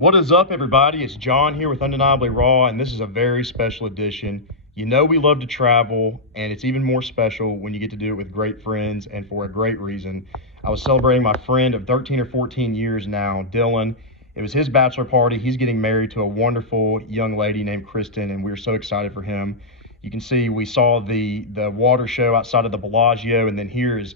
What is up, everybody? It's John here with Undeniably Raw, and this is a very special edition. You know we love to travel, and it's even more special when you get to do it with great friends and for a great reason. I was celebrating my friend of 13 or 14 years now, Dillon. It was his bachelor party. He's getting married to a wonderful young lady named Kristen, and we're so excited for him. You can see we saw the water show outside of the Bellagio, and then here is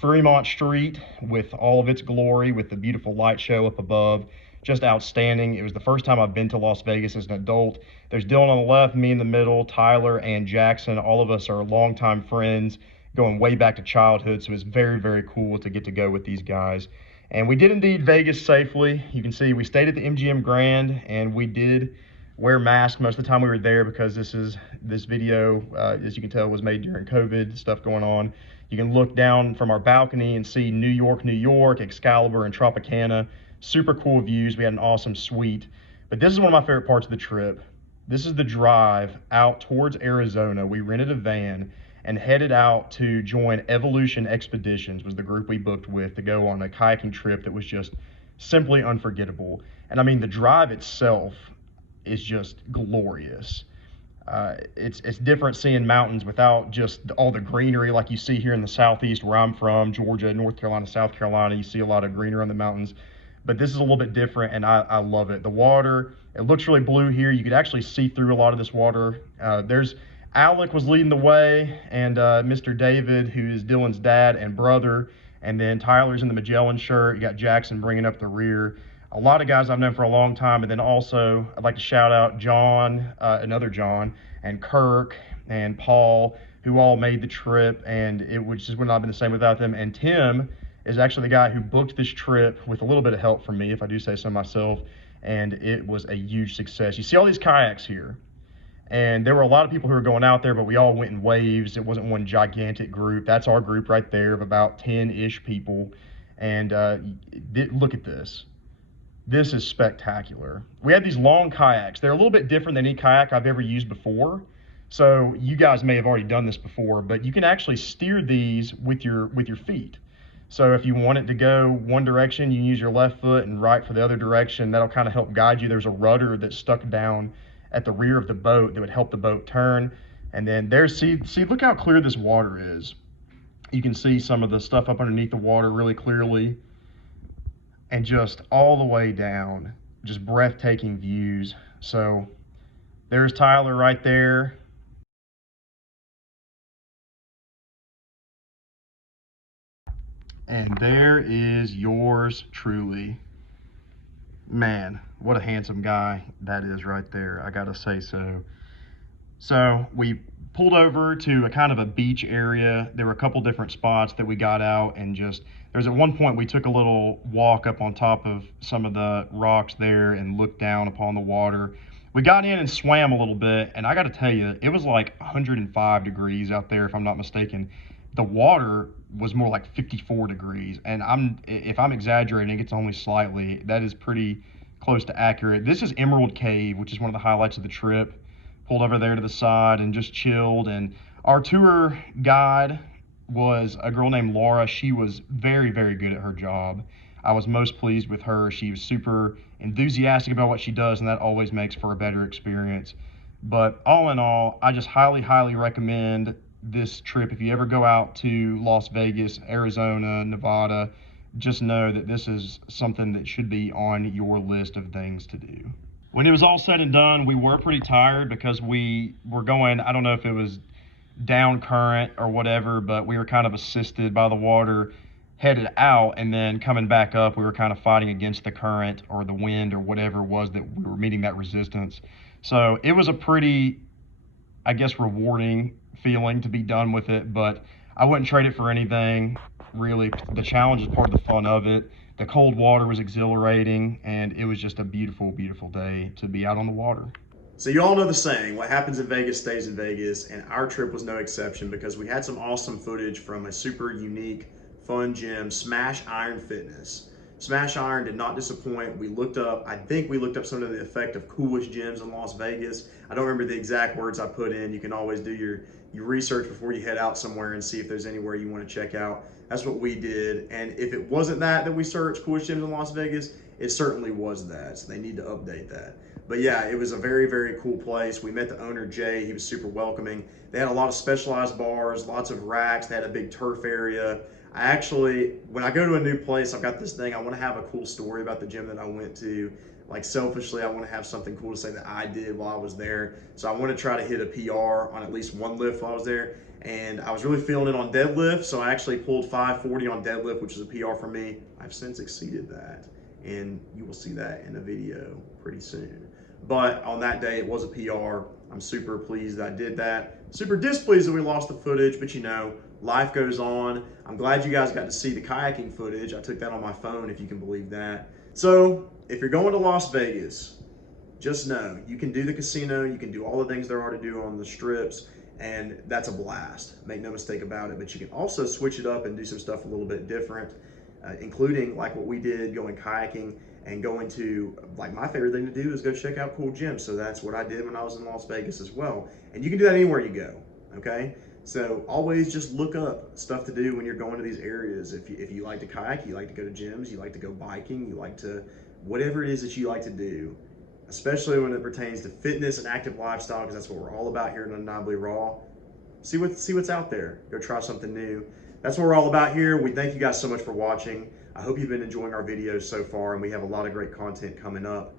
Fremont Street with all of its glory, with the beautiful light show up above. Just outstanding. It was the first time I've been to Las Vegas as an adult. There's Dillon on the left, me in the middle, Tyler and Jackson. All of us are longtime friends going way back to childhood, so it's very, very cool to get to go with these guys. And we did indeed Vegas safely. You can see we stayed at the MGM Grand, and we did wear masks most of the time we were there because this video, as you can tell, was made during COVID, stuff going on. You can look down from our balcony and see New York, Excalibur, and Tropicana. Super cool views. We had an awesome suite. But this is one of my favorite parts of the trip. This is the drive out towards Arizona. We rented a van and headed out to join Evolution Expeditions, was the group we booked with, to go on a kayaking trip that was just simply unforgettable. And I mean, the drive itself is just glorious. It's different seeing mountains without just all the greenery like you see here in the southeast where I'm from, Georgia, North Carolina, South Carolina. You see a lot of greenery on the mountains. But this is a little bit different, and I love it. The water, it looks really blue here. You could actually see through a lot of this water. There's Alec was leading the way, and Mr. David, who is Dillon's dad and brother, and then Tyler's in the Magellan shirt. You got Jackson bringing up the rear. A lot of guys I've known for a long time, and then also I'd like to shout out John, another John, and Kirk and Paul, who all made the trip, and it just would not have been the same without them. And Tim is actually the guy who booked this trip with a little bit of help from me, if I do say so myself, and it was a huge success. You see all these kayaks here, and there were a lot of people who were going out there, but we all went in waves. It wasn't one gigantic group. That's our group right there of about 10-ish people, and look at this. This is spectacular. We had these long kayaks. They're a little bit different than any kayak I've ever used before. So you guys may have already done this before, but you can actually steer these with your feet. So if you want it to go one direction, you use your left foot and right for the other direction. That'll kind of help guide you. There's a rudder that's stuck down at the rear of the boat that would help the boat turn. And then see, look how clear this water is. You can see some of the stuff up underneath the water really clearly. And just all the way down, just breathtaking views. So there's Tyler right there. And there is yours truly. Man, what a handsome guy that is right there, I gotta say so. So we pulled over to a kind of a beach area. There were a couple different spots that we got out, and there's at one point we took a little walk up on top of some of the rocks there and looked down upon the water. We got in and swam a little bit, and I gotta tell you, it was like 105 degrees out there, if I'm not mistaken. The water was more like 54 degrees, and if I'm exaggerating, it's only slightly. That is pretty close to accurate. This is Emerald Cave, which is one of the highlights of the trip. Pulled over there to the side and just chilled. And our tour guide was a girl named Laura. She was very, very good at her job. I was most pleased with her. She was super enthusiastic about what she does, and that always makes for a better experience. But all in all, I just highly, highly recommend this trip. If you ever go out to Las Vegas, Arizona, Nevada, just know that this is something that should be on your list of things to do. When it was all said and done, we were pretty tired because we were going, I don't know if it was down current or whatever, but we were kind of assisted by the water headed out, and then coming back up, we were kind of fighting against the current or the wind or whatever it was that we were meeting that resistance. So it was a pretty, I guess, rewarding feeling to be done with it, but I wouldn't trade it for anything, really. The challenge is part of the fun of it. The cold water was exhilarating, and it was just a beautiful, beautiful day to be out on the water. So you all know the saying, what happens in Vegas stays in Vegas, and our trip was no exception because we had some awesome footage from a super unique, fun gym, Smash Iron Fitness. Smash Iron did not disappoint. I think we looked up some of the effect of coolest gyms in Las Vegas. I don't remember the exact words I put in. You can always do your research before you head out somewhere and see if there's anywhere you want to check out. That's what we did. And if it wasn't that we searched coolest gyms in Las Vegas, it certainly was that. So they need to update that. But yeah, it was a very, very cool place. We met the owner, Jay. He was super welcoming. They had a lot of specialized bars, lots of racks. They had a big turf area. I actually, when I go to a new place, I've got this thing. I want to have a cool story about the gym that I went to. Like selfishly, I want to have something cool to say that I did while I was there. So I want to try to hit a PR on at least one lift while I was there. And I was really feeling it on deadlift. So I actually pulled 540 on deadlift, which is a PR for me. I've since exceeded that. And you will see that in a video pretty soon. But on that day, it was a PR. I'm super pleased that I did that. Super displeased that we lost the footage, but you know, life goes on. I'm glad you guys got to see the kayaking footage. I took that on my phone, if you can believe that. So if you're going to Las Vegas, just know you can do the casino, you can do all the things there are to do on the strips, and that's a blast. Make no mistake about it, but you can also switch it up and do some stuff a little bit different, including like what we did, going kayaking and going to, like my favorite thing to do is go check out cool gyms. So that's what I did when I was in Las Vegas as well. And you can do that anywhere you go, okay? So always just look up stuff to do when you're going to these areas. If you like to kayak, you like to go to gyms, you like to go biking, you like to, whatever it is that you like to do, especially when it pertains to fitness and active lifestyle, because that's what we're all about here at Undeniably Raw. See what's out there. Go try something new. That's what we're all about here. We thank you guys so much for watching. I hope you've been enjoying our videos so far, and we have a lot of great content coming up.